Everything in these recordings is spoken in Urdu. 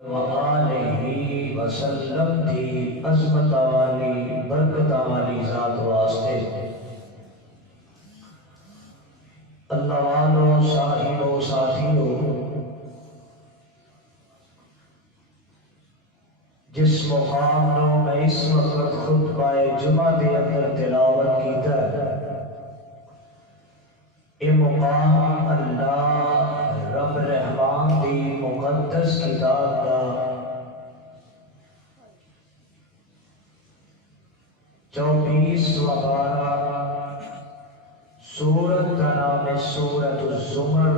وآلہ وسلم دی عظمت والی برکت والی ذات واسطے اللہ والوں صاحبوں ساتھیوں جس مقام نو میں اس وقت خطبہ جمعہ دے اندر تلاوت کیتا ہے یہ مقام اللہ رب رحمان دی مقدس کتاب کا 24 وبارہ سورت کا نام ہے سورت الزمر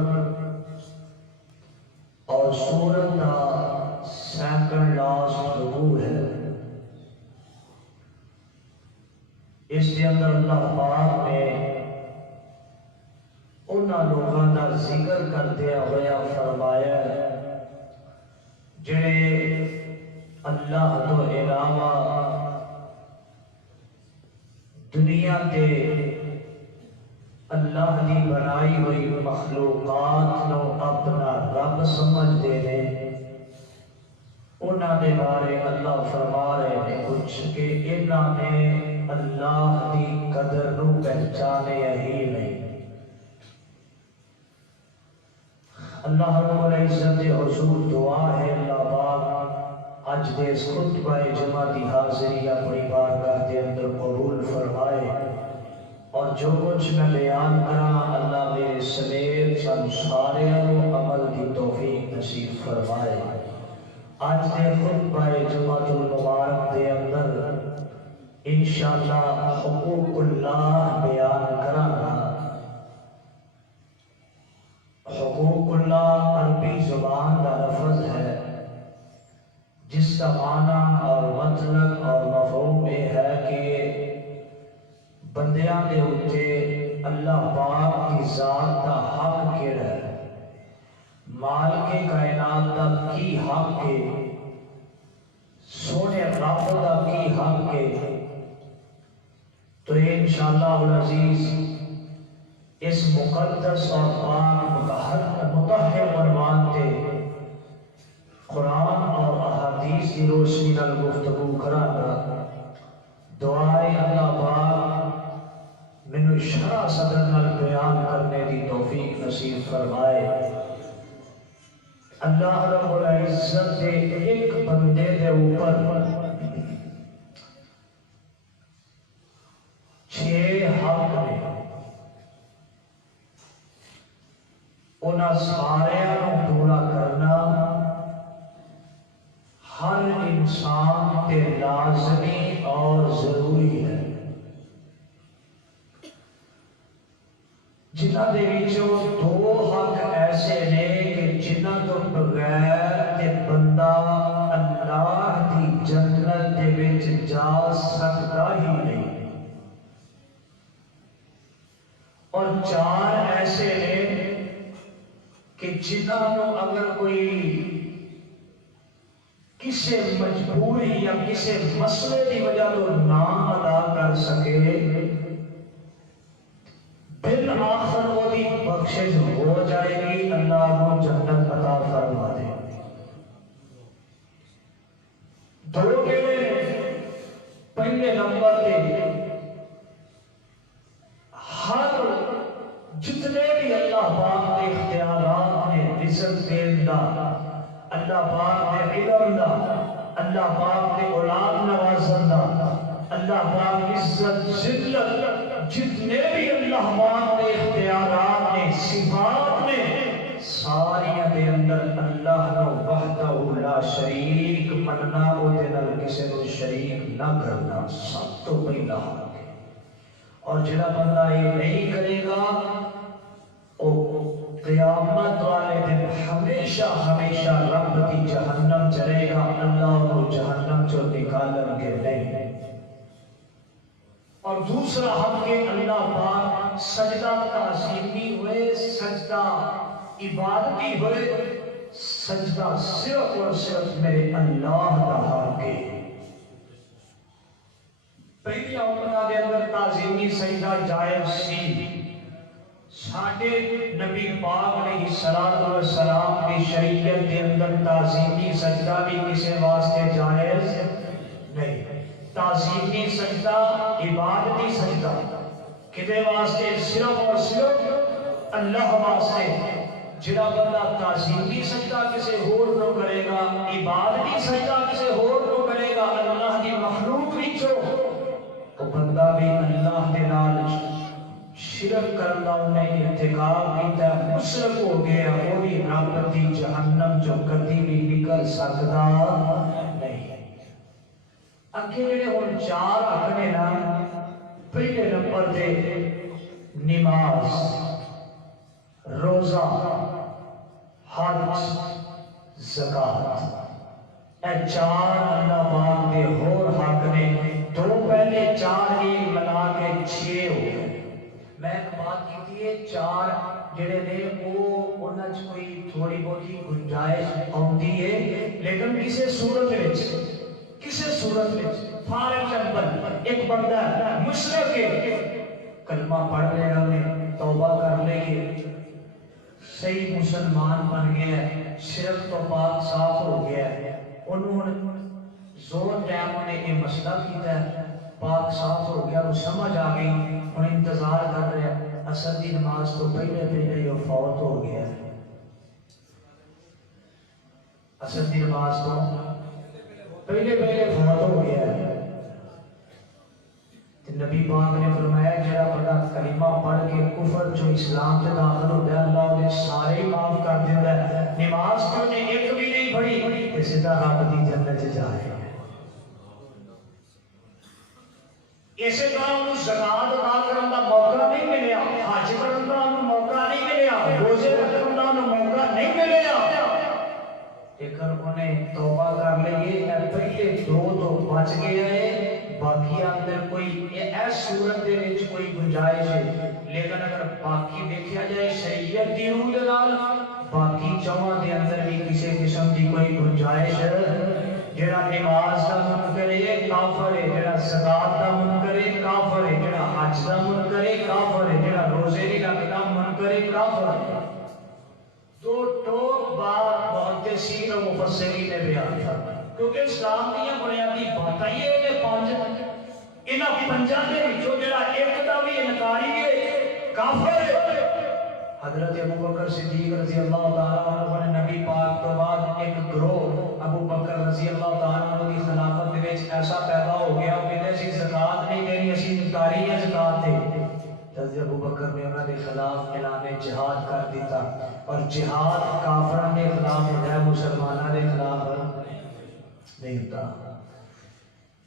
اور سورت کا سیکنڈ لاسٹ رکوع ہے۔ اس کے اندر اللہ پاک نے انہاں لوگوں کا ذکر کرتے ہوئے فرمایا جڑے اللہ تو علاوہ دنیا تے اللہ دی بنائی ہوئی مخلوقات نو اپنا رب سمجھتے ہیں، انہاں دے بارے اللہ فرما رہے ہیں کچھ کہ انہاں نے اللہ دی قدر نو پہچانے ہی نہیں۔ اللہ رب العزت حضور دعا ہے اللہ پاک اج دے اس خطبہ جمعہ دی حاضری اپنی بارگاہ کے اندر قبول فرمائے، اور جو کچھ میں بیان کراں اللہ میرے سمیت سن سارے عمل کی توفیق نصیب فرمائے۔ آج دے خطبہ جمعہ المبارک دے اندر انشاءاللہ حقوق اللہ بیان کراں۔ حقوق اللہ عربی زبان کا لفظ ہے جس کا معنی اور مطلب اور مفہوم یہ ہے کہ بندیاں دے اوتے اللہ پاک کی ذات کا حق کیڑا ہے، مالک کائنات کا کی حق ہے، سونے رب کا کی حق ہے۔ تو انشاءاللہ العزیز اس مقدس اور پاک متحر عنوان تے قرآن اور احادیث کی روشنی نال گفتگو کرانا، دعائے اللہ پاک مینوں شرح صدر نال بیان کرنے دی توفیق نصیب فرمائے۔ اللہ رب العزت دے ایک بندے دے اوپر 6 حق نے، انہاں سارے پورا کرنا ہر انسان تے لازمی اور ضروری ہے۔ جنہاں دے وچوں 2 حق ایسے نے کہ جنہاں تو بغیر تے بندہ اللہ دی جنت دے وچ جا سکتا ہی نہیں، اور 4 ایسے نے کہ جنہوں اگر کوئی کسی مجبوری یا کسی مسئلے کی وجہ تو نہ ادا کر سکے، بالآخر وہ دی بخشش ہو جائے گی، اللہ کو جنت عطا فرما دے۔ 2 پہلے نمبر پہ ہر جتنے بھی اللہ پاک کے اختیارات نے رزق دین دا، اللہ پاک کے علم دا، اللہ پاک کے اولاد نوازن دا، اللہ پاک عزت ذلت جتنے بھی اللہ پاک کے اختیارات نے صفات نے ساری دے اندر اللہ نو وحدہ لا شریک مننا، او دے نال کسے نو شریک نہ کرنا سب تو پہلا حق ہے۔ اور جڑا بندہ یہ نہیں کرے گا او قیامت والے دن ہمیشہ ہمیشہ رب کی جہنم چلے گا، اللہ کو جہنم چو نکالن گے نہیں۔ اور دوسرا حق کہ اللہ پاک سجدہ تعظیمی ہوئے، سجدہ عبادتی ہوئے، سجدہ صرف اور صرف میرے اللہ کا حق ہے۔ پہلی امت دے اندر تعظیمی سجدہ جائز سی، ساڈے نبی پاک علیہ الصلوۃ والسلام کی شریعت کے اندر تعظیمی سجدہ بھی کسی واسطے جائز نہیں. تعظیمی سجدہ عبادتی سجدہ کدے واسطے صرف اور صرف اللہ واسطے. جڑا بندہ تعظیمی سجدہ کسی ہور نو کرے گا، عبادتی سجدہ کسی ہور نو کرے گا، اللہ کی مخلوق وچوں وہ بندہ بھی اللہ کے نال شرک کرنا انہیں ارتکاب کیتا، مشرک ہو گیا. وہ بھی رب دی جہنم جو کدی بھی نکل سکتا نہیں. اگے جڑے ہن چار حق نے نا، پہلے نمبر تے نماز، روزہ، حج، زکات، اے چار اللہ پاک دے ہور حق نے. دو پہلے چار ایک ملا کے 6 ہو گئے. میں بات کی ہے چار جڑے نے وہ انہاں چ کوئی تھوڑی بہتی گنجائش آتی ہے، لیکن کسی صورت وچ فار ایگزامپل ایک بندہ مشرک ہے، کلمہ پڑھ لیا انہیں، توبہ کر لی، صحیح مسلمان بن گیا ہے، شرک تو پاک صاف ہو گیا ہے، انہوں زور ٹائم نے یہ مسئلہ کیتا ہے، پاک صاف ہو گیا، وہ سمجھ آ گئی، ہن انتظار کر رہے ہیں عصر دی نماز تو پہلے یہ فوت ہو گیا ہے. عصر دی نماز تو پہلے فوت ہو گیا ہے. نبی پاک نے فرمایا جڑا بندہ کلمہ پڑھ کے کفر جو اسلام سے داخل ہوتا ہے اللہ انہیں سارے معاف کر دیتا ہے. نماز تو نے ایک بھی نہیں پڑھی تے سیدھا رب دی جنت چ جا رہے ہیں. اسی طرح انہوں زکات ادا کرنے کا موقع نہیں ملیا، حج کرنے کا انہوں موقع نہیں ملیا، روزے رکھنے کا انہوں موقع نہیں ملیا، لیکن انہیں توبہ کر لیے پہلے دو تو بچ گئے ہیں، باقی اندر کوئی ایس صورت دے وچ کوئی گنجائش ہے. لیکن اگر باقی دیکھا جائے شریعت دی روح دے نال باقی چواں دے اندر بھی کسی قسم دی کوئی گنجائش جڑا نماز دا منکر ہے کافر ہے، جڑا زکات دا منکر ہے کافر ہے، جڑا حج دا منکر ہے کافر ہے، جڑا روزے نہیں رکھدا منکر ہے کافر ہے. تو ٹوک بات محدثین و مفسرین نے بیان فرمائی، کیونکہ اسلام کی بنیادی باتیں یہ نے پانچ، انہاں پنجاں دے وچوں جڑا ایک دا بھی انکاری ہے کافر ہے. حضرت ابو بکر صدیق رضی اللہ تعالیٰ عنہ نے نبی پاک تو بعد ایک گروہ ابو بکر رضی اللہ تعالیٰ عنہ کی خلافت میں ایسا پیدا ہو گیا کہ اسی زکات نہیں دینی، اسی انکاری ہے زکات دے. حضرت ابو بکر نے انہوں نے خلاف اعلان جہاد کر دیتا، اور جہاد کافروں کے خلاف ہوتا ہے، مسلمانوں کے خلاف نہیں ہوتا.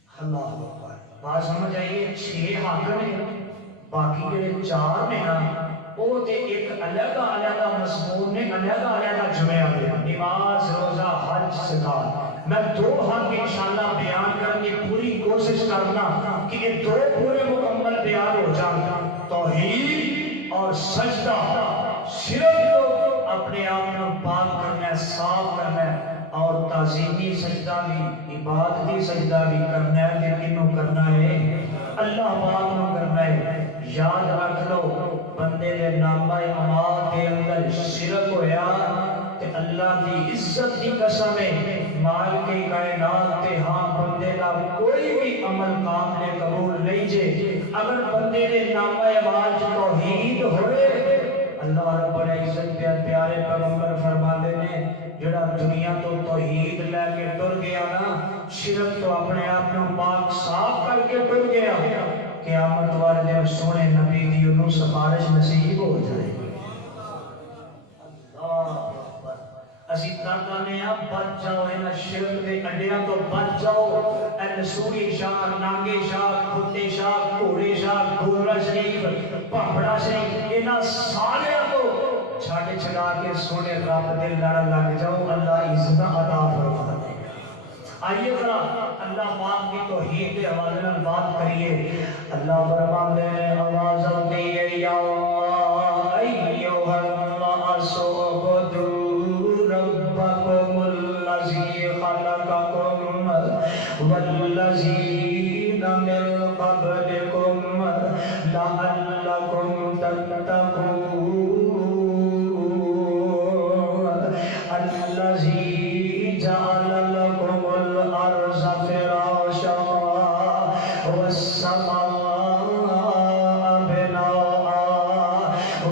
اللہ اکبر. بات سمجھ آئیے 6 حق نے، باقی جڑے 4 نے نا وہ تے ایک علیحدہ مضمون نے، علیحدہ جمعہ دے نماز، روزہ، حج، زکات. میں 2 حق انشاءاللہ بیان کرنے کی پوری کوشش کرنا کہ یہ 2 پورے مکمل بیان ہو جائیں. توحید اور سجدہ، شرک کو اپنے آپ کو پاک کرنا ہے، صاف کرنا ہے، اور تعظیمی سجدہ بھی عبادتی سجدہ بھی کرنا ہے. لیکن کرنا ہے اللہ پاک کو کرنا ہے. یاد رکھ لو بندے دے نامہ اعمال کے اندر شرک ہویا تے اللہ کی عزت کی قسم ہے مال کی کائنات تے ہاں بندے کا کوئی بھی عمل کام نے قبول نہیں جے. اگر بندے دے نامہ اعمال توحید ہوئے، اللہ رب العزت کے پیارے پیغمبر فرماتے ہیں جڑا دنیا تو توحید لے کے ٹر گیا نا، شرک تو اپنے آپ کو پاک صاف کر کے ٹر گیا، قیامت والے دن سونے نبی دی انہوں سفارش نصیب ہو جائے. اسی تاکانے آپ بچ جاؤ، انہا شرک دے اڈیاں تو بچ جاؤ. این سوری شاہ، ناگے شاہ، کھتے شاہ، کوڑے شاہ، گورا شریف، پاپڑا شریف، انہا سارے کو چھاڑے چھڑا کے سونے رب دل لڑا لگ جاؤ. اللہ عزت عطا فرما دے. آئیے ذرا اللہ پاک کی توحید کے حوالے میں بات کریے. اللہ فرماتے ہیں آواز آتی ہے یا ایھا الناس اعبدوا ربکم الذی خلقکم والذین من قبلکم لعلکم تتقون.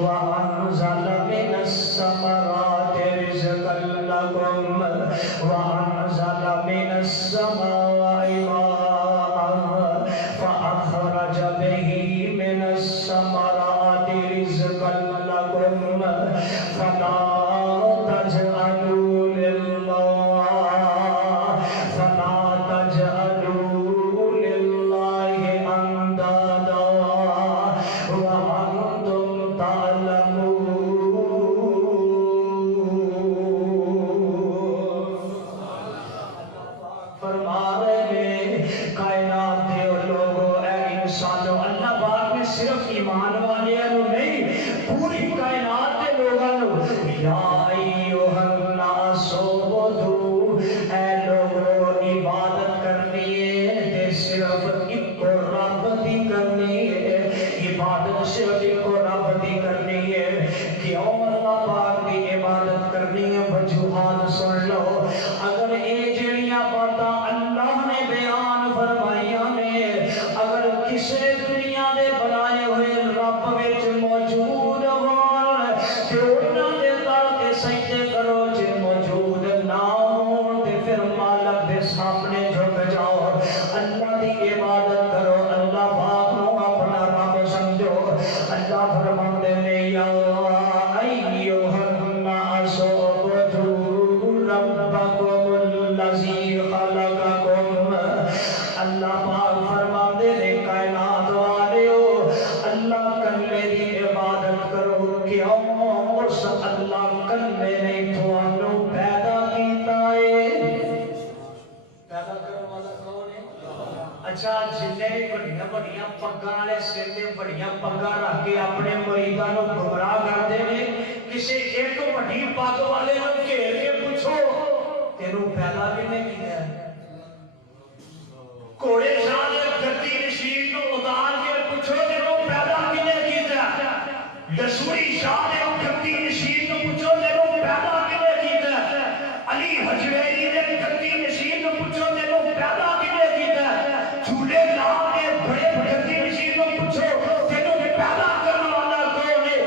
وأنزل من الثمرات رزقا لكم وأنزل من السماء ماء فأخرج به من الثمرات رزقا لكم فلا تجعلوا لله أندادا وأنتم تعلمون. فرما رہے ہیں کائنات کے لوگوں اے انسانوں، اللہ پاک نے صرف ایمان والے نہیں پوری کائنات کے لوگوں یا ایھا الناس اعبدوا، اے لوگوں عبادت کرنی ہے تے صرف ایک رب دی کرنی ہے، عبادت صرف ایک رب دی کرنی ہے. کیوں اللہ پاک دی عبادت کرنی ہے؟ وجوہات سن لو. اگر اے جڑیاں باتاں اللہ نے بیان فرمائیاں نے اگر کسے دنیا دے بنائے ہوئے رب وچ موجود ہون تے انہاں دے در تے سجدے کرو، جے موجود نہ ہون تے پھر مالک دے سامنے جھک جاؤ، اللہ دی عبادت کرو، اللہ پاک نو اپنا رب سمجھو. اللہ فرماندے نے یا ایھا الناس اعبدوا ربکم الذی خلقکم. اللہ پاک فرماندے نے کائنات والیو اللہ کلے دی عبادت کرو. کیوں؟ اس اللہ کلے نے تھانوں پیدا کیتا ہے. پیدا کرنے والا کون ہے؟ اچھا جننے بھی بڑیاں بڑیاں پگاں والے سر تے بڑیاں پگاں رکھ کے اپنے مریداں نوں گمراہ کرتے ہیں، کسی ایک بڑی پگ والے نوں گھیر کے پوچھو تینوں پیدا کنے کیتا ہے؟ کوڑے شاہ دے گدی نشین نوں اتار کے پوچھو تینوں پیدا کنے کیتا ہے؟ لسوڑی شاہ دے گدی نشین نوں پوچھو تینوں پیدا کنے کیتا ہے؟ علی حجویری دے گدی نشین نوں پوچھو تینوں پیدا کنے کیتا ہے؟ جھولے لال دے بڑے گدی نشین نوں پوچھو تینوں پیدا کرنے والا کون ہے؟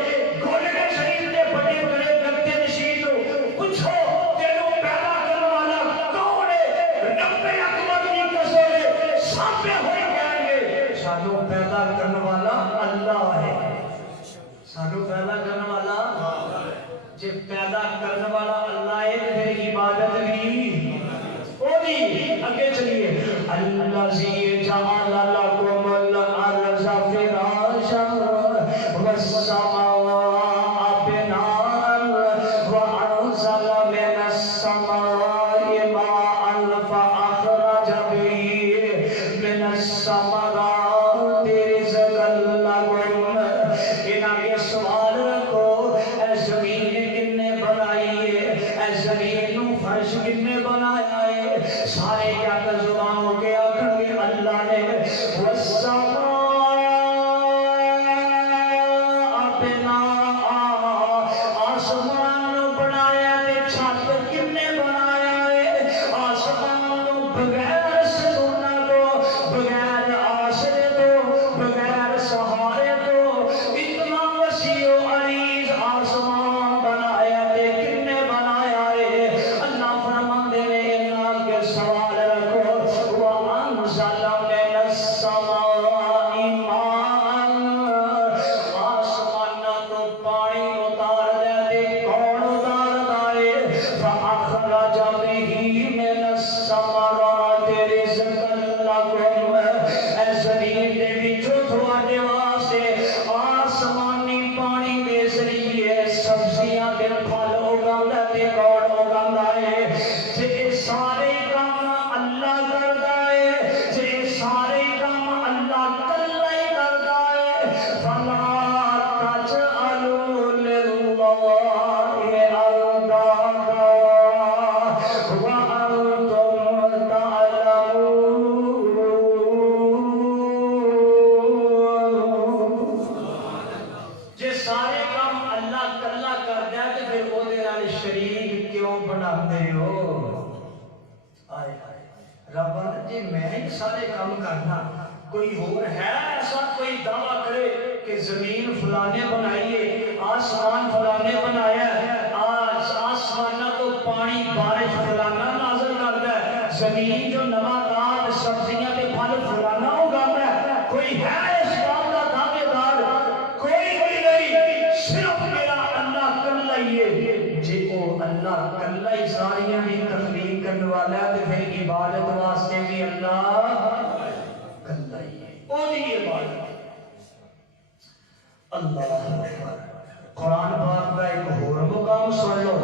گولڈن شریف دے بڑے بڑے گدی نشین نوں پوچھو تینوں پیدا کرنے والا کون ہے؟ رب اکبر کی قسم ہے سامنے ہوئی کہیں گے سانوں پیدا کرنے والا اللہ ہے. سانوں پیدا کرنے والا جے پیدا کرنے والا اللہ ہے تو پھر عبادت بھی او دی. اگے چلیے الذی جعل لکم الارض فراشا والسماء بناء وانزل من السماء ماء فاخرج به من الثمرات رزقا لکم. انہاں کے سوال رکھو اے زمین کنے بنائی ہے؟ اے زمین نو فرش کنے بنایا ہے؟ سارے یک زبان ہو کے آکھن گے اللہ نے. والسماء بناء، آسمان نو بنایا تے چھت کنے بنایا ہے؟ آسمان نو بغیر ستوناں تو، بغیر آسرے تو، بغیر سہارے تو اتنا وسیع و عریض آسمان بنایا تے کنے بنایا ہے؟ اللہ فرماندے نے انہاں کے سوال رکھو وَأَنزَلَ مِنَ السَّمَاءِ مَاءً، آسماناں تو پانی اتار دے تے کون اتاردا ہے؟ فَأَخْرَجَ بِهِ مِنَ الثَّمَرَاتِ رِزْقًا لَكُمْ. اے زمین دے وچوں تھوڑے واسطے آسمانی پانی دے ذریعے سبزیاں تے پھل اگاندا تے کون اگاندا ہے؟ جے سارے کام اللہ کردا ہے، جے سارے کام اللہ کلا ہی کردا ہے، فلا تجعلوا للہ اندادا وانتم تعلمون. جے سارے کام اللہ کلا کردا ہے تے پھر او دے نال شریک کیوں بناندے ہو؟ آئے رب جی میں ہی سارے کام کرنا، کوئی اور ہے ایسا کوئی دعویٰ کرے کہ زمین فلانے بنائیے، اللہ کلا ہی ساریاں دی تخلیق کرنے والا ہے تے پھر عبادت واسطے بھی اللہ کلا ہی ہے او دی عبادت اللہ اکبر قرآن پاک کا ایک اور مقام سن لو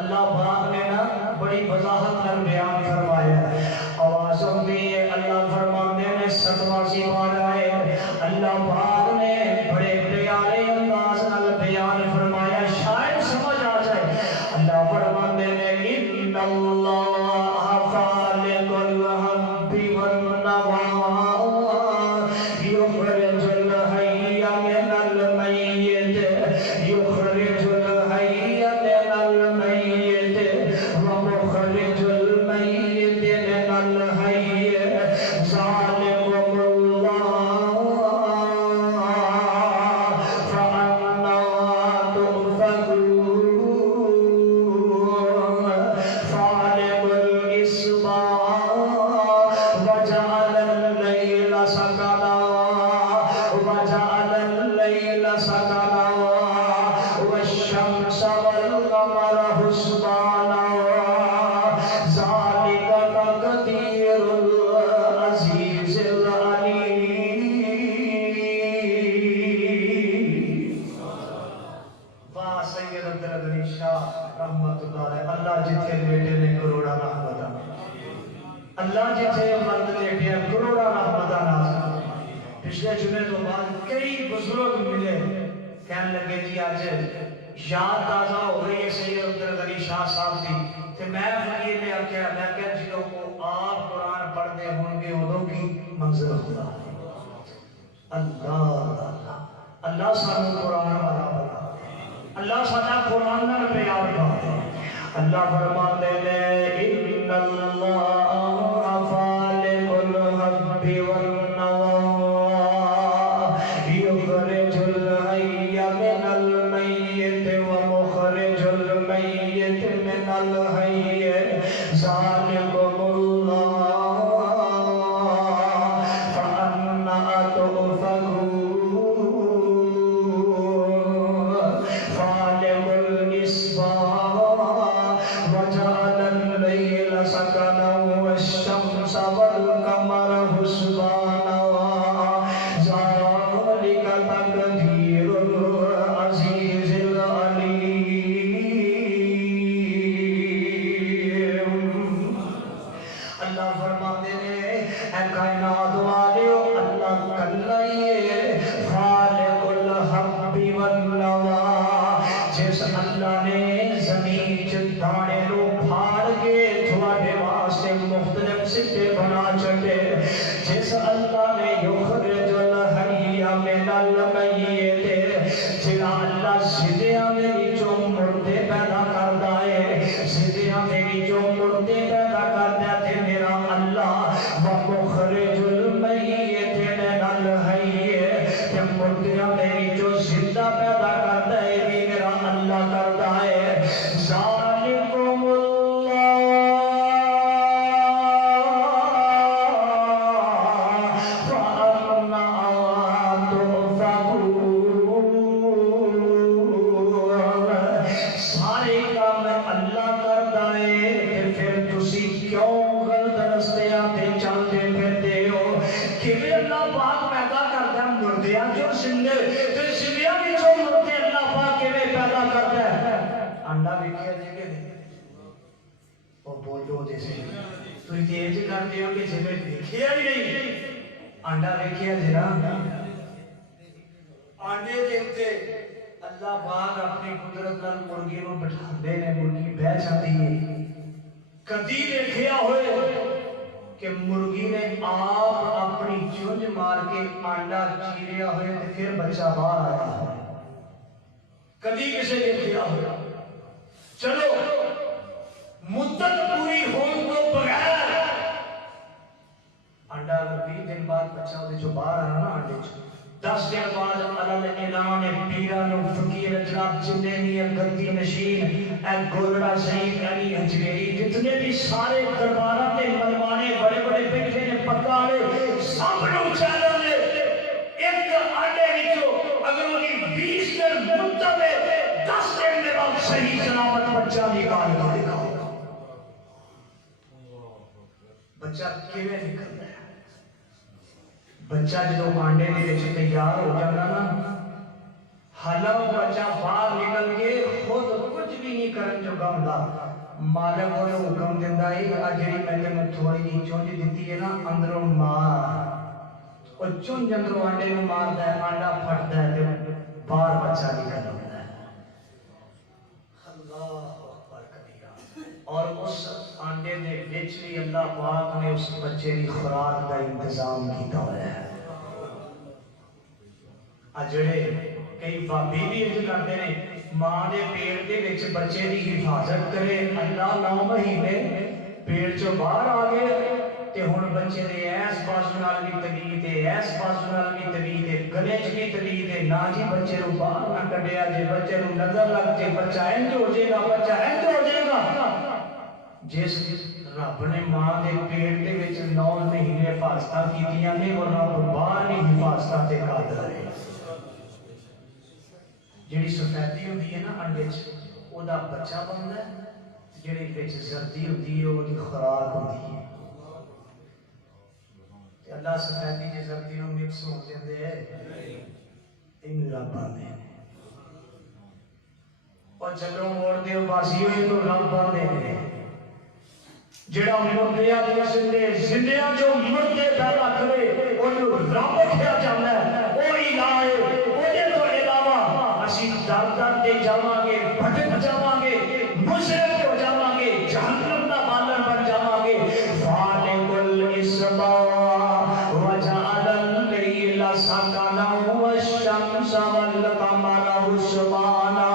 اللہ پاک نے نا بڑی وضاحت نال بیان فرمایا ہے آواز ہوتی ہے اللہ فرماتے ہیں 7واں سپارہ ہے اللہ پاک نے بڑے پیارے انداز نال بیان فرمایا شاید سمجھ آ جائے اللہ فرماتے ہیں ان اللہ خالق الحب والنوى يخرج الحي من الميت يخرج الحي من الميت ومخرج الميت من الحي ذلكم الله فأنا تؤفكون فالق الإصباح وجعل الليل سكنا وجعل الليل سكنا والشمس والقمر حسبانا ذلك تقدير العزيز العليم واہ سید عبدالغنی شاہ رحمت اللہ علیہ اللہ جتھے بیٹے نے کروڑا رحمتہ اللہ جتھے مرد بیٹے کروڑا رحمتہ نازل پچھلے جمعے تو بعد کئی بزرگ ملے کہنے لگے جی آج یاد تازہ ہو گئی ہے سید عبدالغنی شاہ صاحب کی کہ میں فقیر نے کیا میں کہ جنہوں کو آپ قرآن پڑھتے ہوں گے ادوں کی منزل خدا اللہ اللہ اللہ سانو قرآن والا بنا اللہ سانا قرآن نال پیار کرے اللہ فرماتے ہیں ان اللہ خالق الحب والنوى يخرج الحي من الميت ومخرج الميت من الحي ذلكم الله فأنا تؤفكون فالق الإصباح وجعل الليل سكنا والشمس والقمر حسبانا ذلك تقدير العزيز العليم اللہ فرماتے ہیں اے کائنات والیو اللہ کلا ہی ہے خالق الحب والنوى جس اللہ نے زمین چ دانے نو پھاڑ کے تھوڑے واسطے مختلف سٹے بنا چھڈے جس اللہ نے یخرج الحی من المیت جنا اللہ زندیاں دے وچوں مردے پیدا کردا ہے زندیاں دے وچوں مردے پیدا کردا تے میرا اللہ ومخرج المیت من الحی تے مردیاں دے وچوں زندہ پیدا کردا ہے بھی میرا اللہ کردا ہے ذالکم اللہ فأنا تؤفكون سارے کام اللہ کردا ہے تے پھر تسی کیوں غلط رستے تے چلتے پھرتے ہو کیویں اللہ پاک پیدا کردا ہے مردیاں جو زندے تے زندیاں وچوں مردے اللہ پاک کیویں پیدا کردا ہے انڈا ویکھیا جے کہ نہیں او بولو جیسے تو تیز کر دیو کہ جویں دیکھیا ہی نہیں انڈا ویکھیا جے نا آنڈے دے اوتے اللہ پاک اپنی قدرت نال مرغی نو بٹھاندے نے مرغی بیٹھ جاتی ہے کدی دیکھیا ہوئے کہ مرغی نے آپ اپنی چونج مار کے انڈا چیریا ہوئے تے پھر بچہ باہر آیا ہے کدی کسے دیکھیا ہوئے چلو مدت پوری ہون تو بغیر انڈا 20 دن بعد بچہ وہ جو باہر آنا نا انڈے چ 10 دن بعد علل اعلان پیران و فقیر جناب جتنے بھی گدی نشین اے گولڑا سعید علی حجویری جتنے بھی سارے دربارات ملوانے بڑے بڑے بیٹھے نے پکاڑے سب نو چیلنج نے ایک انڈے وچوں اگر وہ 20 دن مدت ہے 10 دن دے بعد صحیح سلامت بچہ نکال کے دکھاؤ. بچہ کیویں نکلتا ہے؟ بچہ جدو آنڈے دے وچ تیار ہو جاتا نا، حالا وہ بچہ باہر نکل کے خود کچھ بھی نہیں کرن جو گمدا، مالک وہ حکم دیندا ہے کہ جڑی میں تینوں تھوڑی جی چونج دتی ہے نا اندروں مار. وہ چونج اندروں آنڈے نوں ماردا ہے، آنڈا پھٹدا ہے تے باہر بچہ نکل آتا ہے. اللہ اکبر کبیرہ. اور اس آنڈے دے وچ بھی اللہ پاک نے اس بچے کی خوراک کا انتظام کیتا ہوا ہے. جڑے کئی بابی بھی انج کرتے ہیں، ماں دے پیٹ دے وچ بچے دی حفاظت کرے، اللہ 9 مہینے پیٹ چوں باہر آ گئے تے ہن بچے دے ایس بازو نال بھی تبیت ہے، ایس بازو نال بھی تبیت ہے، گلے چ بھی تبیت ہے. نہ جی بچے نوں باہر نہ کڈیا جے، بچے نوں نظر لگ جے بچہ انج ہو جائے گا، بچہ انج ہو جائے گا. جس رب نے ماں دے پیٹ دے وچ 9 مہینے حفاظت کیتیاں نے، اور رب باہر بھی حفاظت تے قادر ہے. جڑی سفیدی ہوندی ہے نا انڈے چ، او دا بچہ بندا ہے. جڑی وچ زردی ہوندی ہے او دی خوراک ہوندی ہے. تے اللہ سفیدی تے زردی نوں مکس ہون دیندے ہے، این رب آندے نے. اور چلو موڑ دیو باسی ہوئی تو رب آندے نے. جڑا مردیاں جو زندے، زندیاں جو مردے پیدا کرے، انہوں رب کیا جانا ہے. وہ الہ ہے، وہ تو علاوہ اسی در در دے جاواں گے، بھٹک جاواں گے، مشرک ہو جاواں گے، جہنم دا بالر بن جاواں گے. فالق الاسباح وجعل اللیل سکنا والشمس والقمر حسبانا.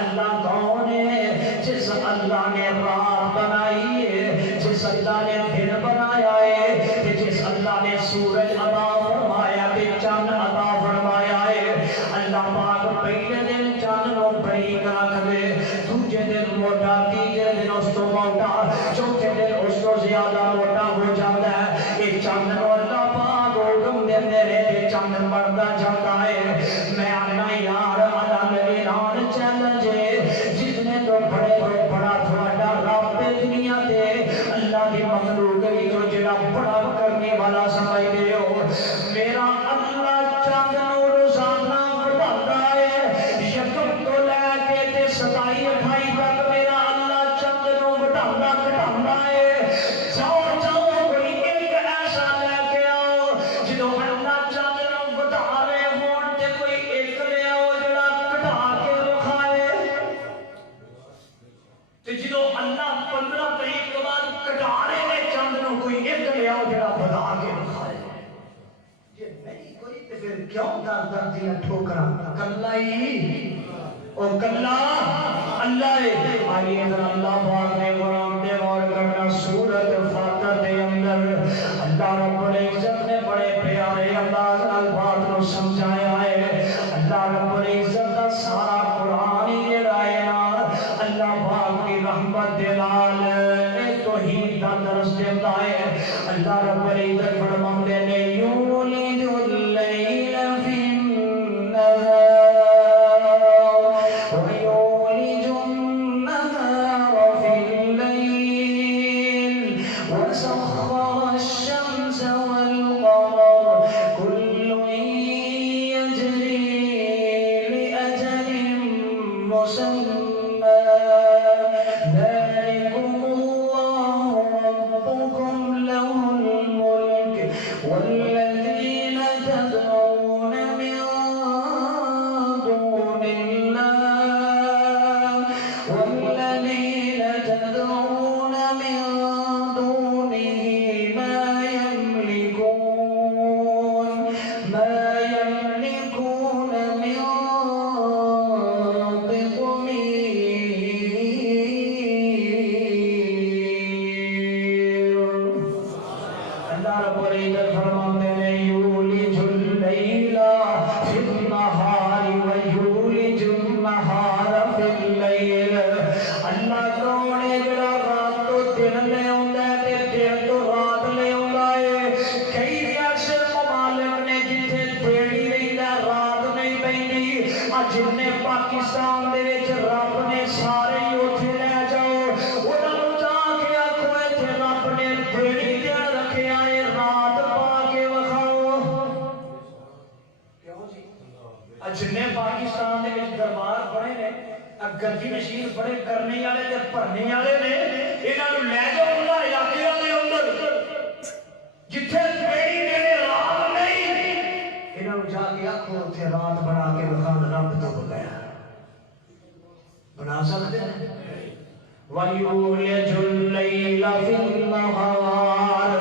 اللہ کون ہے؟ جس اللہ نے رات بنائی ہے، جس اللہ نے دن بنایا ہے، جس اللہ نے سورج عطا فرمایا تے چاند عطا فرمایا ہے. اللہ پاک پہلے دن چاند نو بریک رکھ دے، دوجے دن موٹا، تیجے دن اس تو موٹا، چوتھے دن اس تو زیادہ موٹا ہو جاتا ہے. یہ چاند نو اللہ پاک حکم دیندے رہے، چاند بڑھتا جاتا ہے. میں آنا یار اللہ میرے نال چیلنج ہے، جتنے تو بڑے تو بڑا تھوڑا رب دنیا دے اللہ کی مخلوق کی جو جڑا بڑا کرنے والا سمجھ دے ہو. میرا اللہ چاند نو روزانہ بڑھاتا ہے، یکم تو لے کے تے 27 28 تک میرا اللہ چاند نو بڑھاتا گھٹاتا ہے. جاؤ جاؤ کوئی ایک ایسا لے کے آؤ جدو اللہ چاند نو بڑھا رہے ہون تے کوئی ایک لے آؤ جڑا گھٹا کے دکھائے. تے جدو اللہ 15 تاریخ کے بعد کٹا رہے ہیں چاند نو، کوئی ایک لے آؤ جڑا بڑھا کے دکھائے. یہ نہیں کوئی تے پھر کیوں در در دیا ٹھوکراں؟ کلا ہی او کلا اللہ ہے. آئیے ذرا اللہ پاک نے قرآن دے غور کرنا. سورۃ فاتر دے اندر اللہ رب العزت نے بڑے پیارے انداز الفاظ کو سمجھایا ہے. اللہ رب العزت کا سارا قرآن ہی جڑا ہے نا، اللہ پاک کی رحمت دے نال توحید دا درس دیتا ہے. اللہ رب العزت فرماندے نے یولج اللیل فی النہار ویولج پاکستان دے وچ رب نے سارے ہی اوتھے لے جاؤ انہاں نوں جا کے آکھو ایتھے رب نے دیڑی دن رکھیا اے رات پا کے وکھاؤ کیوں جی جنے پاکستان دے وچ دربار بڑے نے گدی نشین بڑے کرنے والے تے بھرنے والے نے انہاں نوں لے جاؤ انہاں علاقیاں دے اندر جتھے دیڑی دینے رات نہیں انہاں نوں جا کے آکھو اوتھے رات بنا کے وکھا رب تو بغیر بنا سکتے ہیں وَيُولِجُ اللَّيْلَ فِي النَّهَارِ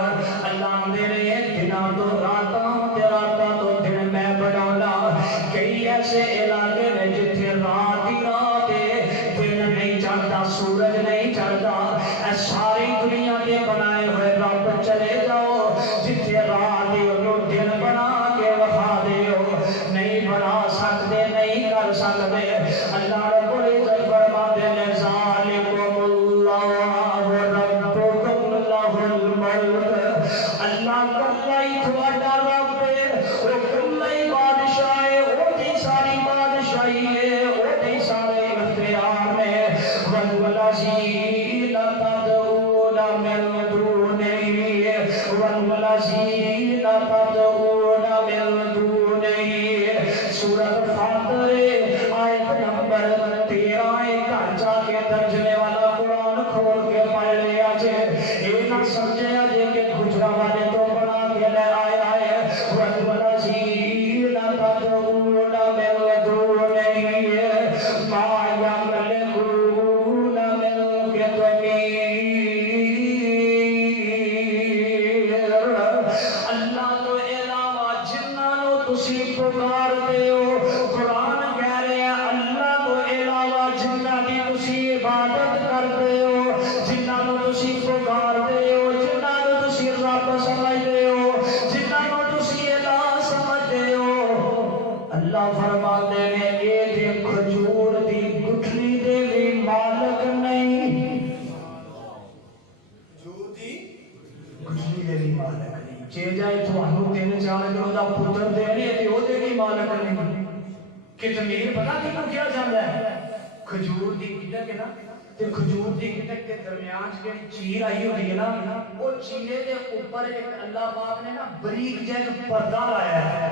اللہ میرے دنوں تو راتاں تے راتاں تو دن میں بناونا کئی ایسے علاقے میں جتھے رات ہی رات ہے دن نہیں چڑھتا سورج نہیں چڑھتا اے ساری دنیا کے بنائے ہوئے رب چلے جاؤ جتھے رات ہی انہوں دن بنا کے وکھا دیو نہیں بنا سکتے نہیں کر سکتے اللہ رب العزت فرماتے ہیں ذالکم اللہ ربکم لہ الملک اللہ کلا ہی تھوڑا رب ہے وہ کلا ہی بادشاہ ہے وہ دی ساری بادشاہی ہے وہ دی سارے اختیار ہے والذین تدعون من دونہ والذین تدعون من دونہ سورۃ فاطر آیت نمبر 13 گھر جا کے ترجمے والا قرآن کھول کے پڑھ لیا جے یہ نہ سمجھے جے کہ گجرا والے تو بنا کے لے آیا ہے والذین تدعون من دونہ ما یملکون من قطمیر اللہ تو علاوہ جنہاں نو تسی پکار دے ہو قرآن کہہ رہے ہیں اللہ تو علاوہ جنہاں کی تسی عبادت کرتے ہو جنہاں نو تسی پکار دے ہو جنہاں نو تسی رب سمجھتے ہو جنہاں نو تسی الہ سمجھتے ہو اللہ فرماتے ہیں اے دے کھجور دی گٹھلی دے بھی مالک نہیں گٹھلی دے بھی مالک نہیں چے جائے تھوانو تین چار کرو دا پتر دینے تے او دے بھی مالک نہیں کتمیر پتہ کیوں کیا جاتا ہے کھجور دی گٹک ہے نا تے کھجور دی گٹک کے درمیان جڑی چیر آئی ہوئی ہے نا وہ چیرے دے اوپر ایک اللہ پاک نے نا بریک جیک پردہ لایا ہے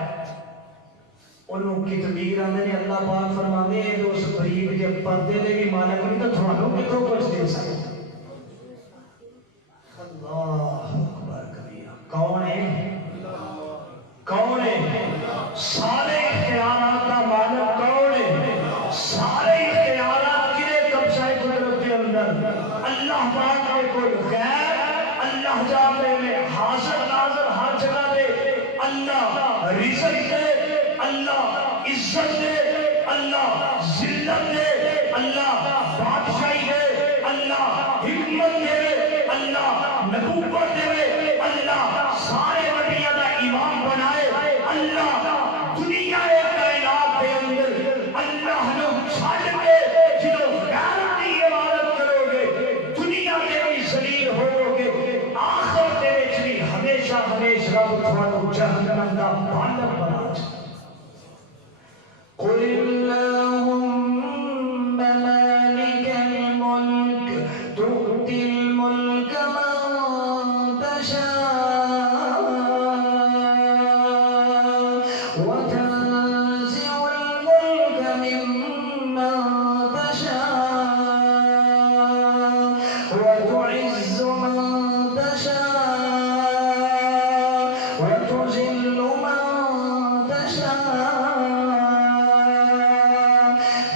انہوں کتمیر آندے نے اللہ پاک فرماندے ہیں تو اس بریک جے پردے دے بھی مالک نہیں تو تھوانو کتوں کچھ دے سکتے اللہ اکبر کبیرہ کون ہے کون ہے سارے اختیارات کا مالک کون ہے سارے اختیارات کنے قبضہ قدرت کے اندر اللہ پاک کے کوئی غیر اللہ جانے میں حاضر ناظر ہر جگہ دے اللہ رزق دے اللہ عزت دے اللہ ذلت دے اللہ بادشاہی دے اللہ حکمت دے اللہ نبوت دے اللہ سارے وڈیاں دا امام بنائے اللہ دنیا کائنات کے اندر اللہ نو چھڈ کے جدوں غیر دی عبادت کرو گے دنیا کے بھی ذلیل ہوو گے آخرت دے وچ بھی ہمیشہ ہمیشہ رب تھانوں جہنم دا بالغ بنا چھڈے قل اللهم مالك الملك تؤتي الملك من تشاء وتنزع الملك ممن تشاء وتعز من تشاء وتذل من تشاء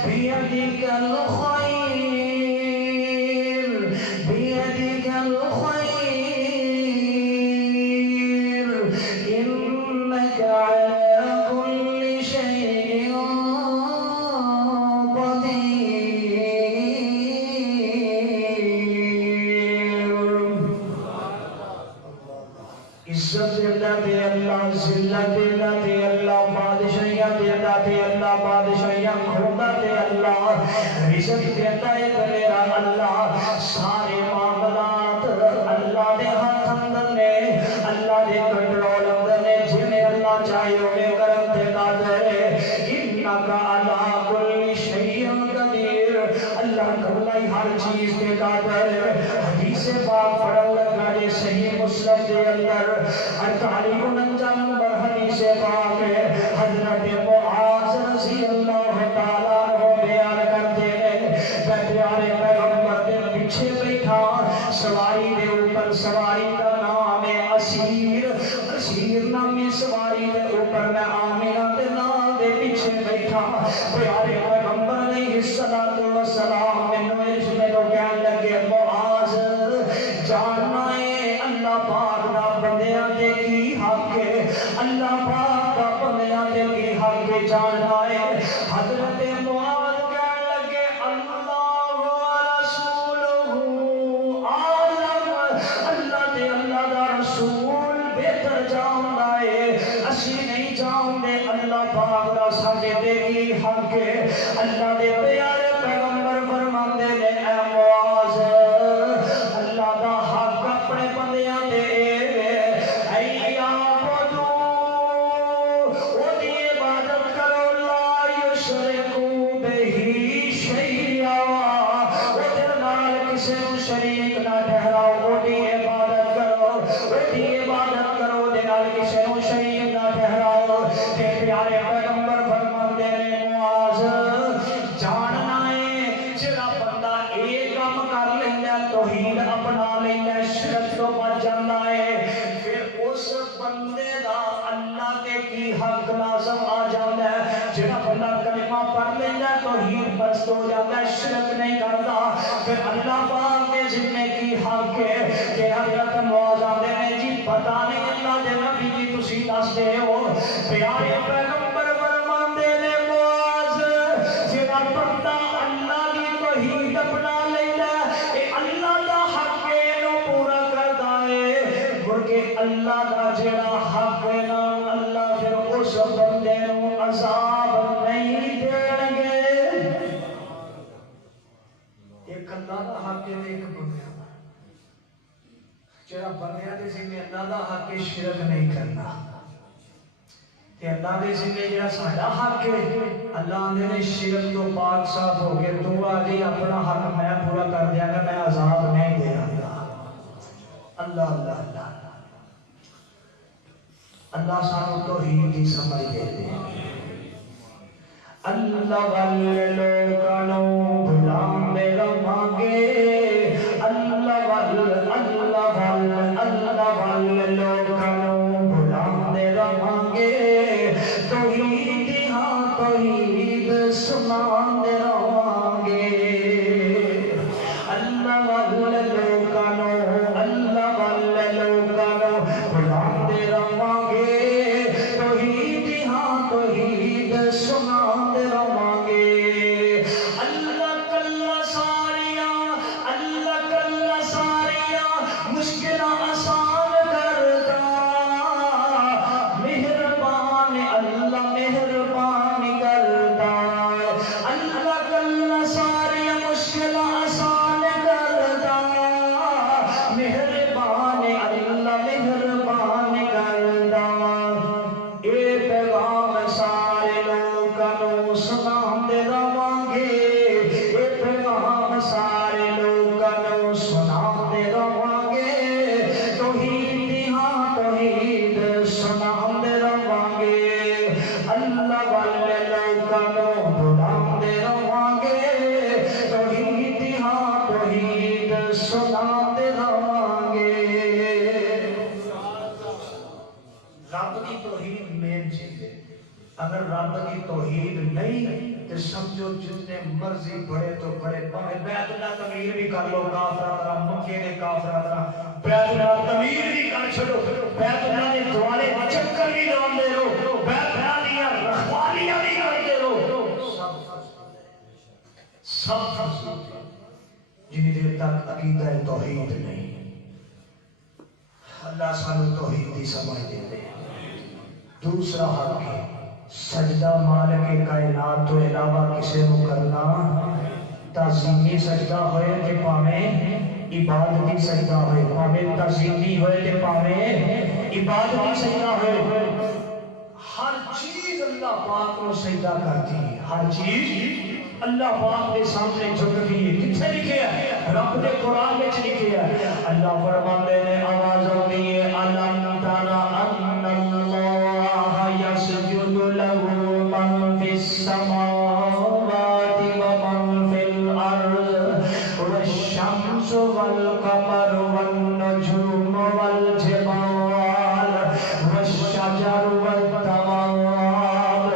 بيدك الخير بيدك الخير إنك على كل شيء قدير عزت دیتا تے اللہ ذلت دیتا تے اللہ بادشاہیاں دیتا تے اللہ بادشاہیاں کھوتا تے اللہ رزق دیتا ہے میرا اللہ سارے معاملات اللہ دے ہاتھ اندر نے اللہ دے کنٹرول اندر نے جنہیں اللہ چاہے ہوئے کرم تے قادر ہے انکا علی کل شیء بندے دا اللہ تے کی حق لازم آ جاتا ہے جڑا بندہ کلمہ پڑھ لینا توحید پرست ہو جاتا ہے شرک نہیں کرتا پھر اللہ پاک کے ذمہ کی حق ہے کہ حضرت معاذ آتے ہیں جی پتہ نہیں اللہ دے نبی جی تسی دس دے ہو پیارے پیغمبر فرماندے نے معاذ جڑا بندہ اللہ دی توحید اپنا لینا اے اللہ دا حق ہے نو پورا کردا ہے کیونکہ اللہ دا جڑا حق ہے نا اللہ پھر اس بندے نو عذاب نہیں دین گے ایک اللہ دا حق ہے ایک بندے دا جڑا بندیاں دے ذمہ اللہ دا حق ہے شرک نہیں کرنا تے اللہ دے ذمہ جڑا ساڈا حق ہے اللہ نے شرک تو پاک صاف ہو گئے تو آگے اپنا حق میں پورا کر دیا گا میں عذاب نہیں دے رہا اللہ اللہ اللہ اللہ سانو توحید کی سمجھ دے دے اللہ والے لوگوں غلام میرا مانگے اللہ والے لوگوں غلام میرا مانگے توحید ہاں توحید سنا میرا مانگے اللہ والے لوگوں غلام میرا مانگے توحید ہاں توحید سنا میرا مانگے اللہ کلا ساریاں مشکل آسان کرتا مہربان اللہ مہربان کرتا اللہ کلا ساریاں مشکل آسان کرتا مہربان اللہ مہربان کرتا اے پیغام سارے لوگوں سنا دے رواں گے اے پیغام سارے لوگوں سنا دے رواں گے توحید ہاں توحید سنا دے رواں گے اللہ والے لوگوں غلام دے رواں گے توحید ہاں توحید سنا دے رواں گے رب کی توحید مین چیز ہے اگر رب کی توحید نہیں تو سمجھو جتنے مرضی بڑے تو بڑے بیت اللہ تعمیر بھی کر لو کافرہ طرح مکے نے کافرہ طرح بیت اللہ تعمیر بھی کر چھڑو بیت اللہ نے دوالے چکر بھی لاندے رہو بیت اللہ دیا رخوالیاں بھی کرتے رہو سب جنہی دیر تک عقیدہ توحید نہیں اللہ سانو توحید دی سمجھ دے دے دوسرا حق ہے سجدہ مالک کائنات تو علاوہ کسے کو کرنا تعظیمی سجدہ ہوئے تے پاویں عبادتی سجدہ ہوئے پاویں تعظیمی ہوئے تے پاویں عبادتی سجدہ ہوئے ہر چیز اللہ پاک کو سجدہ کرتی ہے ہر چیز اللہ پاک کے سامنے جھکتی ہے کتنے لکھے ہے رب نے قرآن میں لکھے ہے اللہ فرماتے ہیں آواز آتی ہے الم تر ان اللہ یسجد له من فی السماوات ومن فی الارض والشمس والقمر والنجوم والجبال والشجر والدواب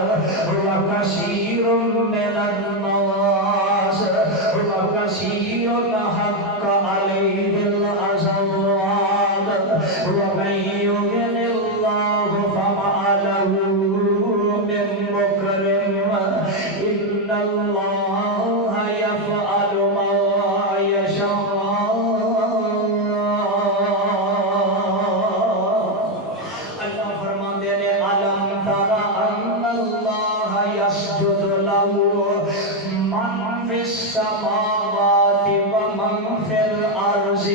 وكثير من الناس وكثير حق عليه العذاب ومن يهن الله فما له من مكرم إن الله يفعل ما يشاء اللہ فرماتے ہیں علم تر ان اللہ يسجد له من في السماوات ومن في الارض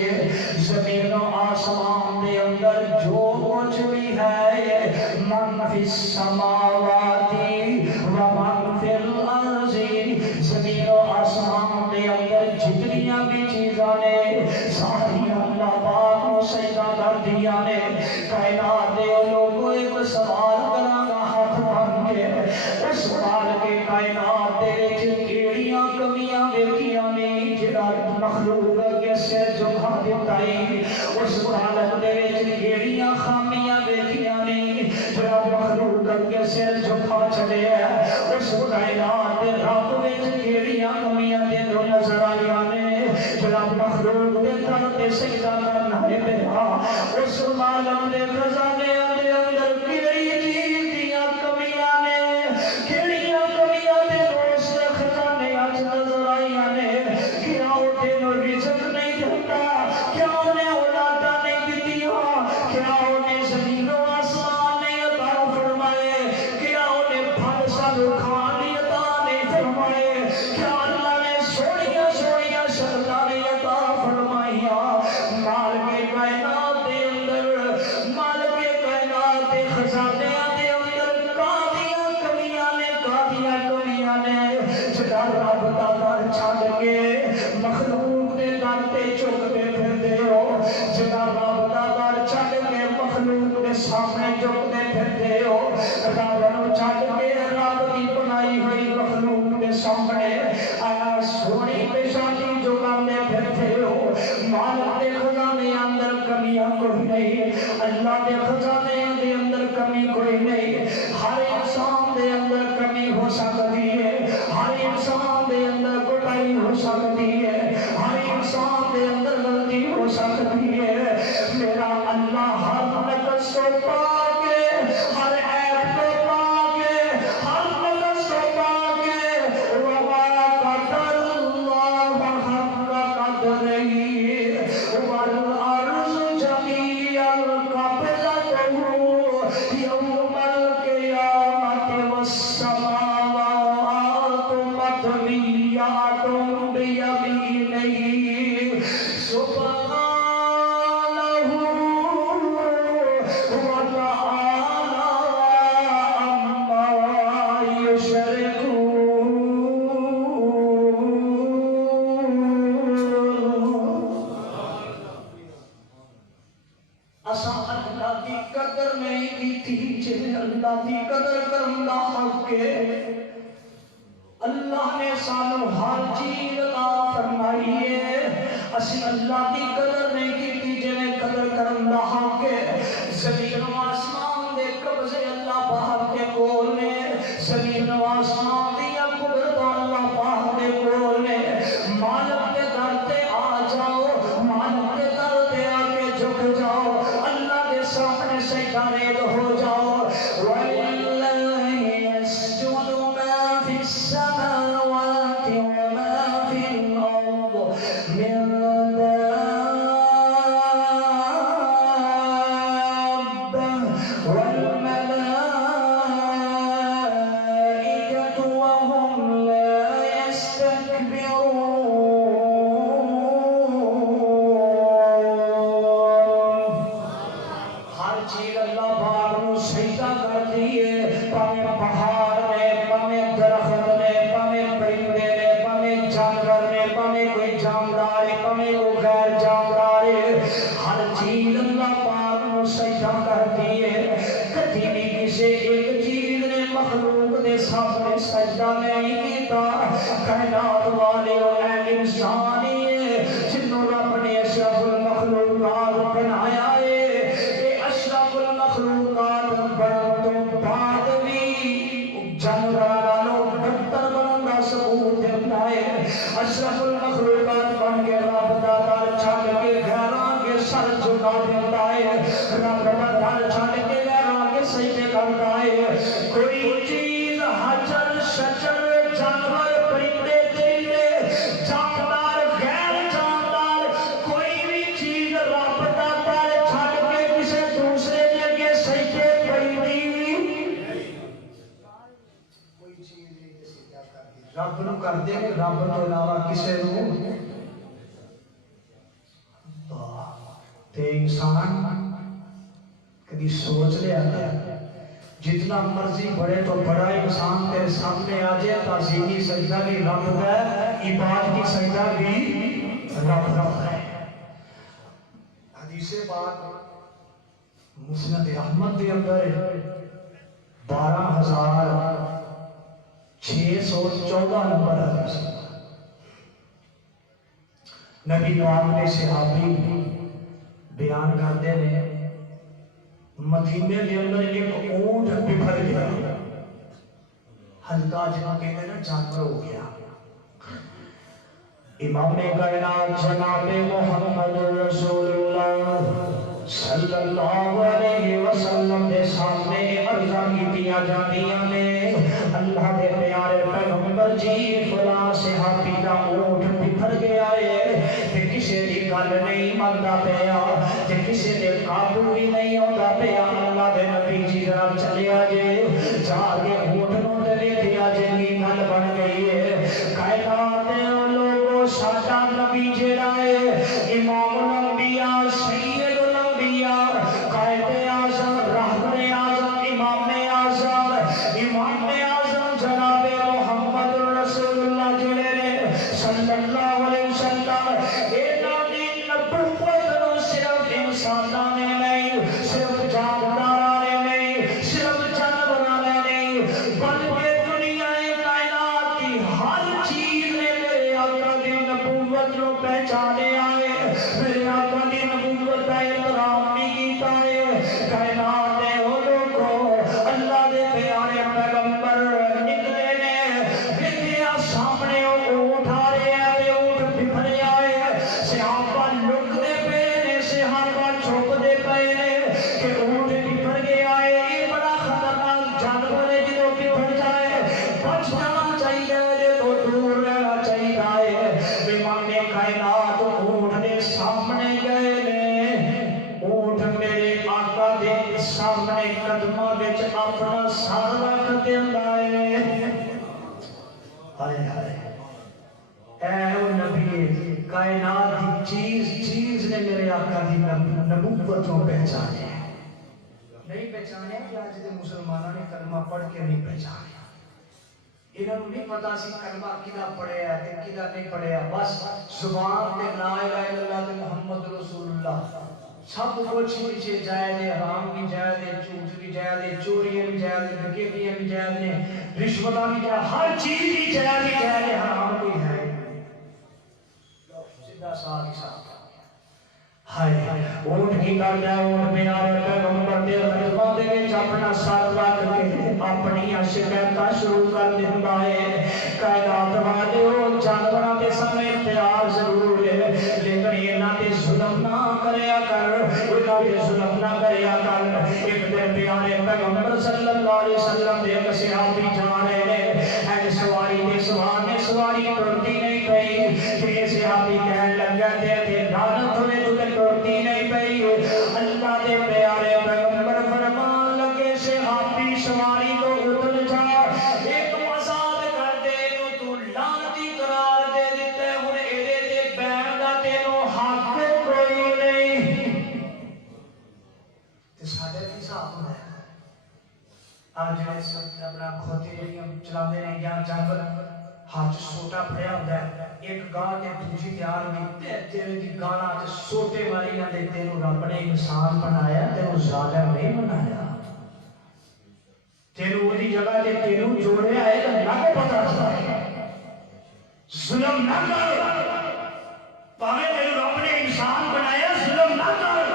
زمین و آسمان دے اندر جو کچھ بھی ہے من فی السماوات ومن فی الارض زمین و آسمان دے اندر جتنیاں بھی چیزاں نے ساری اللہ پاک کو سجدہ کر دیا نے کائنات دے لوگوں ایک سوال کرانا ہاتھ بن کے اس سوال کے کائنات دے کیڑیاں کمیاں ویکھیاں نے جڑا مخلوق کے سر جھکا دیتا ہے اس حالت دے وچ کیڑیاں خامیاں ویکھیاں پل تے سجدہ کرنا ہے میرا اس عالم دے خزانے دے اندر کیڑی چیز دیاں کمیاں نے کیڑیاں کمیاں تے اس خزانے اچ نظر آئیاں نے کیا او تینوں رزق نہیں دیتا کیا انہیں اولاداں نہیں دتیاں کیا انہیں زمین و آسمان نہیں عطا فرمائے کیا انہیں پھل سانو کھانے عطا نہیں فرمائے کیا اللہ نے سوڑیاں سوڑیاں شرطاں نہیں عطا فرمائیاں مالک کائنات دے اندر مالک کائنات دے خزانے دے اندر کادیاں کمیاں نے جڑا رب دا در چھڈ کے مخلوق دے در تے جھکدے پھردے ہو جڑا رب دا در چھڈ کے مخلوق دے سامنے جھکدے پھردے ہو رب نوں چھڈ کے رب دی بنائی ہوئی مخلوق دے سامنے آیا سونی پیشانی جھکاندے پھردے ہو مالک دے خزانے اندر کمیاں کوئی نہیں اللہ دے خزانے دے اندر کمی کوئی نہیں ہر انسان دے اندر کمی ہو سکتی ہے ہر انسان دے اندر کوتاہی ہو سکتی ہے ہر انسان دے اندر غلطی ہو سکتی ہے میرا اللہ ہر نقص کو پا کے ہر عیب کو پا کے ہر نقص کو پا کے وما قدر اللہ حق قدرہ والارض جميعا قبضته يوم القيامة والسماوات مطويات بيمينه سبحانه وتعالى عما اساں اللہ دی قدر نہیں کیتی جے اللہ دی قدر کرن دا حق ہے اللہ نے سانو ہر چیز عطا فرمائی ہے اسی اللہ دی قدر نہیں کیتی جے قدر کرن دا حق ہے زمین و آسمان دے قبضے اللہ پاک دے کول نے زمین و آسمان دی قدرت اللہ پاک دے کول نے مالک دے در تے آ جاؤ مالک دے در تے آ کے جھک جاؤ اللہ دے سامنے سجدہ ریز ہو جاؤ وَلِلَّهِ يَسْجُدُ مَا فِي السَّمَاوَاتِ وَمَا فِي الْأَرْضِ مِن دَابَّةٍ وَالْمَلَائِكَةُ وَهُمْ لَا يَسْتَكْبِرُونَ ہر چیز اللہ پاک نو سجدہ کرتی ہے پاویں پہاڑ نے پاویں درخت نے پاویں پرندے نے پاویں جانور نے پاویں کوئی جاندار ہے پاویں کوئی غیر جاندار ہے ہر چیز اللہ پاک نو سجدہ کرتی ہے کبھی بھی کسی ایک چیز نے مخلوق دے سامنے سجدہ نہیں کیتا کائنات والے اے انسان ہی ہے جنوں رب نے اشرف المخلوقات بنایا ہے اشرف المخلوقات بنن تو بعد بھی جانوراں نالوں بدتر بنن دا ثبوت دیندا ہے اشرف المخلوقات بن کے رب دا در چھڈ کے غیراں کے سر جھکا دیندا ہے رب دا در چھڈ کے غیراں کے سجدے کردا ہے کوئی چیز حجر شجر جانور پرندے درندے جاندار غیر جاندار کوئی بھی چیز رب دا در چھڈ کے کسی دوسرے دے اگے سجدے کرنی کوئی چیز نہیں سجدہ کرتی رب نو کر دے کہ رب تو علاوہ کسی نو تے انسان کبھی سوچ لیا جتنا مرضی بڑے تو بڑا انسان تیرے سامنے آ جائے تعظیمی سجدہ بھی رب ہے عبادتی سجدہ بھی رب ہے حدیث پاک مسند احمد دے اندر 12,614 نمبر حدیث نبی پاک نے صحابی بیان کرتے ہیں مدینے کے اندر ایک اونٹ بفر گیا ہلکا جہاں کہتے ہیں نا جانور ہو گیا امام کائنات جناب محمد رسولullah صلی اللہ علیہ وسلم دے سامنے عرضاں کیتیاں جاندیاں نے اللہ دے پیارے پیغمبر جی فلاں صحابی دا اونٹ بکھر گیا ہے تے کسے دی گل نہیں مندا پیا تے کسے دے قابو بھی نہیں ہوندا پیا اللہ دے نبی جی ذرا چلیا جے جا کے اونٹ نوں تے ویکھیا جے کی گل بن گئی ہے کائنات دے لوگوں ساڈا نبی جڑا ہے امام الانبیاء سید الانبیاء قائد اعظم رہبر اعظم امام اعظم جناب محمد رسول اللہ جڑے نے صلی اللہ علیہ وسلم انہاں دی نبوت نو صرف انساناں نے نہیں صرف جانداراں نے نہیں صرف جانوراں نے نہیں بلکہ دنیا کائنات کی ہر چیز نے میرے آقا دی نبوت نو پہچانیا ہے میرے آقا دی نبوت کا احترام بھی کیتا ہے کائنات دے او لوگوں اللہ دے پیارے پیغمبر نکلے نے ویکھیا سامنے اونٹ آ رہا ہے اونٹ بکھریا ہے صحابہ لکدے پے نے صحابہ چھپدے پے نے کہ اونٹ بکھر گیا ہے یہ بڑا خطرناک جانور ہے جدوں بکھر جائے بچ جانا چاہیے تو دور رہنا چاہیے امام کائنات اونٹ دے سامنے گئے نے اونٹ میرے آقا دے سامنے قدماں وچ اپنا سر رکھ دیندا ہے ہائے ہائے اے او نبی کائنات دی چیز نے میرے آقا دی نبوت کو پہچانے نہیں پہچانے کہ آج دے مسلمانوں نے کلمہ پڑھ کے نہیں پہچانے انہوں نے نہیں پتا سی کلمہ کدا پڑھیا ہے کدا نہیں پڑھیا بس زبان تے لا الہ الا اللہ تے محمد رسول اللہ سب کچھ پیچھے جائے دے حرام بھی جائے دے جھوٹ بھی جائے دے چوریاں بھی جائے دے ڈکیتیاں بھی جائے دے رشوتاں بھی جائے ہر چیز بھی جائے دے حرام کوئی ہے سیدھا سادہ صاحب ہائے اونٹ کی کر جائے اونٹ پیارے پیغمبر دے قدماں دے وچ اپنا سر رکھ کے اپنی شکایتاں شروع کر دیندا ہے کائنات والے او جانوراں دے سامنے پیار ضرور ہے لیکن انہاں تے ظلم نہ کریا کر انہاں تے ظلم نہ کریا کر ایک دن پیارے پیغمبر صلی اللہ علیہ وسلم دے ایک صحابی جا رہے نے اے سواری دے سواری ٹرتی نہیں پئی کہ صحابی کہنے لگا تے لعنت ہوے تو ٹرتی نہیں پئی اللہ دے پیارے پیغمبر فرمان لگے صحابی سواری تو اتر جا ایک آزاد کر دے نو تو لعنتی قرار دے دیتے ہن ایدے تے بیٹھ دا تینوں حق کوئی نہیں تے ساڈے کی حساب ہوندا ہے آج جڑے اپنا کھوتے جڑیاں چلاندے نے یا جانور ہاتھ سوٹا پھڑیا ہوندا ہے ایک گاہ تے دوجی تیار ہوئی تے تیرے دی گالاں تے سوٹے ماری نہ دے تینوں رب نے انسان بنایا تینوں ظالم نہیں بنایا تینوں دی جگہ تے تینوں جوڑیا ہے اللہ کو پتہ چلا ظلم نہ کر پاوے تینوں رب نے انسان بنایا ظلم نہ کر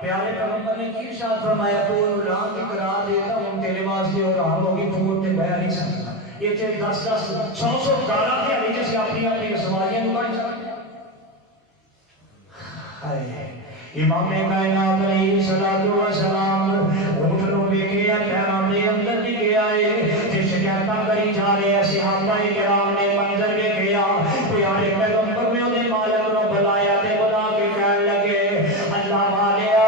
پیارے پیغمبر نے کی ارشاد فرمایا تو اعلان کی قرار دیتا ہوں تیرے واسطے اور ہم ہوگی تو تے بیان نہیں سکتا یہ تیری 10 100 گالا کے ہری جیسے اپنی سواریاں دکان چاہتے امام کائنات علیہ الصلوۃ والسلام اونٹ نو ویکھیا پیران دے اندر دی گیا ہے تے شکایتاں کری جا رہے ہیں صحابہ کرام نے منظر ویکھیا پیارے پیغمبر نے اودے مالک نو بلایا تے بلا کے کہن لگے اللہ والیا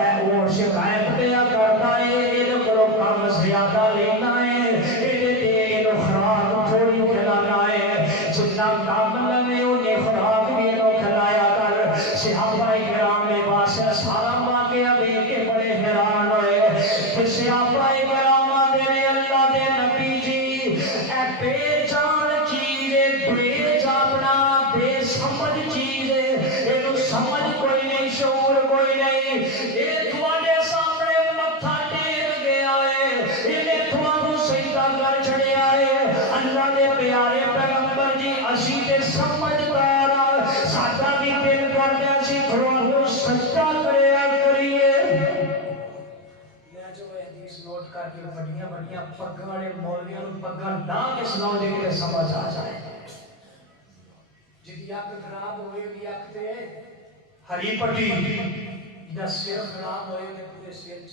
اے اونٹ شکایت پیا کرتا ہے اے کولو کم زیادہ لینا ہے اے تے اینو خوراک تھوڑی کھلانا ہے جتنا کام لوے اونے خوراک بھی اینو کھلایا کر صحابہ کرام نے واسطہ سارا واقعہ دیکھ کے بڑے حیران ہوئے کہ صحابہ کرام دے اللہ دے نبی جی اے بے جان چیز ہے بے جانا بے سمجھ چیز ہے اینو سمجھ کوئی نہیں شعور کوئی نہیں اے تواڈے سامنے متھا ٹیک گیا ہے اینے تھانوں سجدہ کر چھڑیا ہے اللہ دے پیارے پیغمبر جی اسی تے سمجھدار ساڈا بھی دل کردا سی تھانوں سجدہ کریا کریے میں جو حدیث نوٹ کر کے بڑیاں بڑیاں پگاں والے مولویاں نوں پگاں لا کے سناؤ دے کے سمجھ آ جائے جی یک خراب ہوئے بھی یک تے ہری پٹی جا سر خراب ہوئے نے پورے سر چ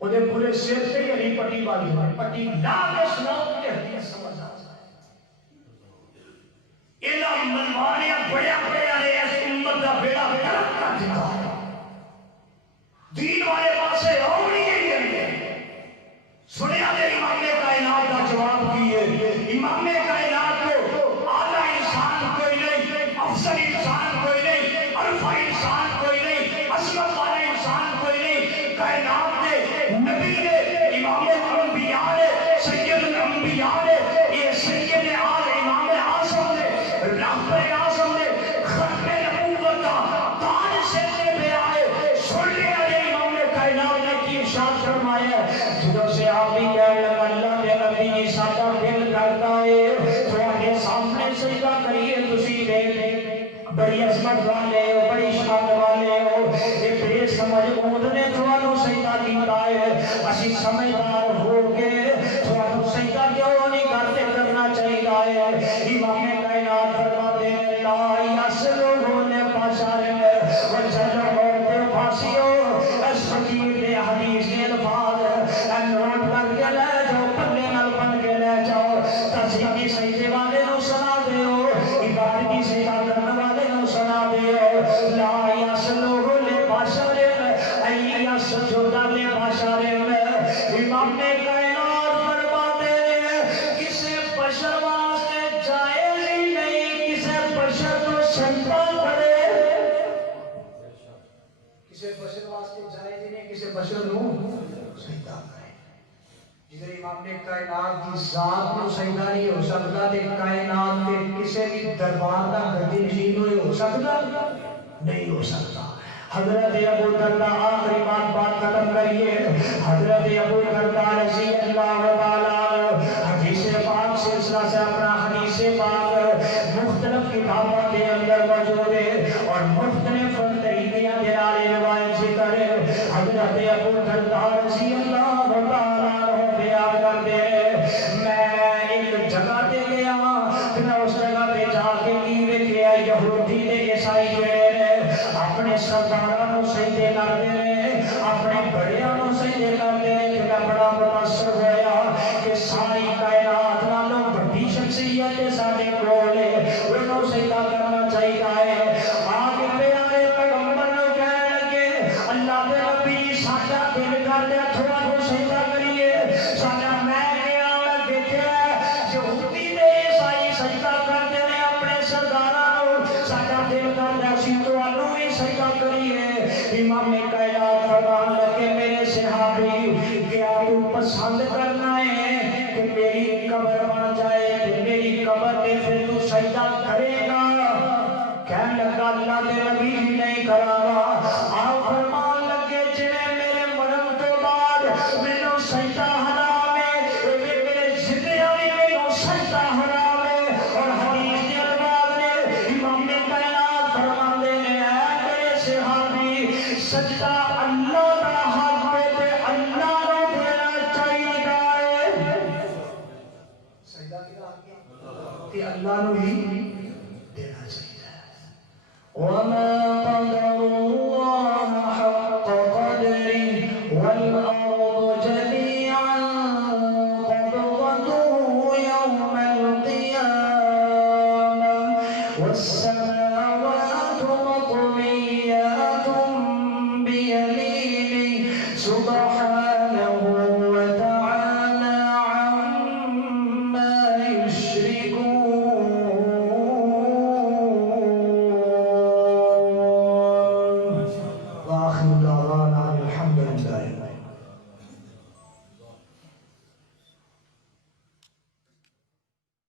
وہ پورے سر سے ہری پٹی والی پٹی لا کے سناؤ کہ حدیث سمجھ آ جائے الا منوانے بڑا بڑا نے اس امت کا بیڑا غرق کر دیتا ہے دین والے پاسے آؤنی ہے سنیا دے امام کائنات کا جواب کیے امام کائنات کو اعلیٰ انسان کوئی نہیں افضل انسان کوئی نہیں عرفہ انسان کوئی نہیں عظمت والا انسان کوئی نہیں کائنات نے نبی نے امام الانبیاء نے سید الانبیاء نے یہ سید آل امام اعظم نے رب اعظم نے ختم نبوت کا تاج سینے پہ آئے سن لیا دے امام کائنات نے کی ارشاد فرمایا جدوں سے آپ بھی کہنے لگا اللہ کے نبی کی سادہ دل کرتا ہے تھوڑے سامنے سجدہ کریے تسی دیکھ بڑی عظمت والے ہو بڑی شان والے ہو یہ بے سمجھ اونٹ نے تھوڑا سجدہ کیتا ہے اسی سمجھدار ہو کے تھوڑا سجدہ کیوں نہیں کرتے کرنا چاہیے امام کائنات فرماتے ہیں لا یسلو نے بشر وجل موت پھانسیو اس فقیر دے حدیث کے الفاظ نوٹ کر کے لے جاؤ پلے نال بن کے لے جاؤ تصدیقی سجدے والے نو سنا دیو عبادتی سجدہ کرنے والے نو سنا دیو لا یسلو نے بشر ای یسجد نے بشر امام کائنات فرماتے ہیں کسی بشر واسطے جائز ہی نہیں کسی بشر کو سجدہ کرے کسی بشر واسطے جائز ہی نہیں کسی بشر کو سجدہ کرے جدھر امام کائنات کی ذات کو سجدہ نہیں ہو سکتا تے کائنات کے کسی بھی دربار کا گدی نشین ہو سکتا نہیں ہو سکتا حضرت ابو درداء آخری بات ختم کریے حضرت ابو درداء رضی اللہ تعالی حدیث پاک سلسلہ سے اپنا حدیث پاک مختلف کتابوں کے اندر موجود ہے اور مختلف طریقے دلالے روایت ذکر ہے حضرت ابو درداء رضی اللہ تعالی بیان کرتے ہیں میں ایک جگہ تے گیا میں اس جگہ پہ جا کے کی ویکھیا یہودی تے عیسائی جڑے اپنے سرداراں نو سجدے کردے نے اپنے بڑیاں نو سجدے کردے نے تے میں بڑا متاثر ہویا کہ ساری کائنات نالوں بڑی شخصیت ساڈے کول ہے انہوں سجدہ کرنا چاہیے ہے آگے پیارے پیغمبر نو کہن لگے اللہ دے نبی ساڈا دل کردا تھوڑا سا سجدہ کریے ساڈا میں گیا میں دیکھیا یہودی تے عیسائی سجدہ کردے نے اپنے سرداراں نو ساڈا دل کردا سی تانوں بھی سجدہ کریے امام کائنات فرمان لگے میرے صحابی کیا تو پسند کرنا ہے کہ میری قبر بن جائے کہ میری قبر پہ پھر تو سجدہ کرے گا کہنے لگا اللہ دے نبی بھی نہیں کرا گا آپ فرمان لگے جنہیں میرے مرم تو بعد مینوں سجدہ حرام ہے میرے زندہ بھی مینوں سجدہ حرام ہے اور حدیث کے الفاظ نے امام کائنات فرمان دے میرے صحابی سجدہ اللہ کا حق ہے اللہ کو دینا چاہیے سجدہ کیا حق ہے کہ اللہ نو ہی دینا چاہیے وما قدر الله حق قدره والأرض جميعا قبضته يوم القيامة والسماوات مطويات بيمينه سبحانه